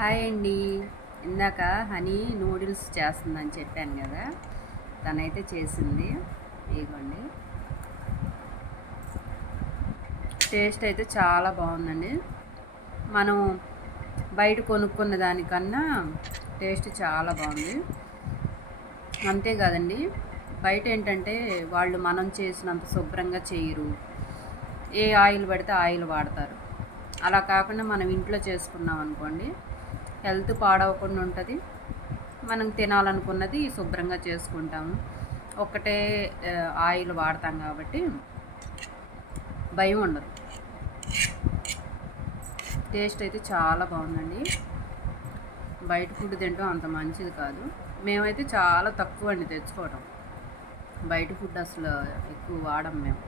Hi అండి. ఇందాక honey noodles చేస్తుందని చెప్పాను కదా, తనైతే చేసింది. ఇదిగోండి, టేస్ట్ అయితే చాలా బాగుందండి. మనం బయట కొనుక్కున్న దానికన్నా టేస్ట్ చాలా బాగుంది. అంతేకాదండి, బయట ఏంటంటే వాళ్ళు మనం చేసినంత శుభ్రంగా చేయరు, ఏ ఆయిల్ పడితే ఆయిల్ వాడతారు. అలా కాకుండా మనం ఇంట్లో చేసుకున్నాం అనుకోండి, హెల్త్ పాడవకుండా ఉంటుంది. మనం తినాలనుకున్నది శుభ్రంగా చేసుకుంటాము. ఒక్కటే ఆయిల్ వాడతాం కాబట్టి భయం ఉండదు. టేస్ట్ అయితే చాలా బాగుందండి. బయట ఫుడ్ తింటాం అంత మంచిది కాదు. మేమైతే చాలా తక్కువ అండి తెచ్చుకోవడం. బయట ఫుడ్ అసలు ఎక్కువ వాడం మేము.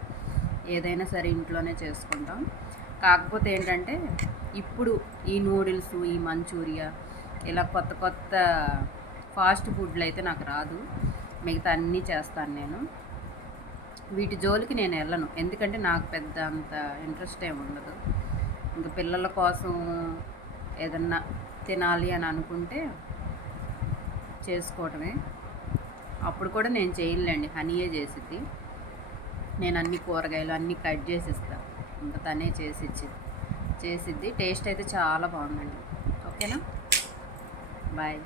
ఏదైనా సరే ఇంట్లోనే చేసుకుంటాం. కాకపోతే ఏంటంటే ఇప్పుడు ఈ నూడిల్స్, ఈ మంచూరియా, ఇలా కొత్త కొత్త ఫాస్ట్ ఫుడ్లు అయితే నాకు రాదు. మిగతా అన్నీ చేస్తాను నేను. వీటి జోలికి నేను వెళ్ళను, ఎందుకంటే నాకు పెద్ద అంత ఇంట్రెస్ట్ ఏమి ఉండదు. ఇంకా పిల్లల కోసం ఏదన్నా తినాలి అని అనుకుంటే చేసుకోవటమే. అప్పుడు కూడా నేను చేయనులేండి, హనీయే చేసిద్ది. నేను అన్ని కూరగాయలు అన్నీ కట్ చేసి ఇస్తాను, ఇంకా తనే చేసిద్ది. టేస్ట్ అయితే చాలా బాగుందండి. ఓకేనా, బాయ్.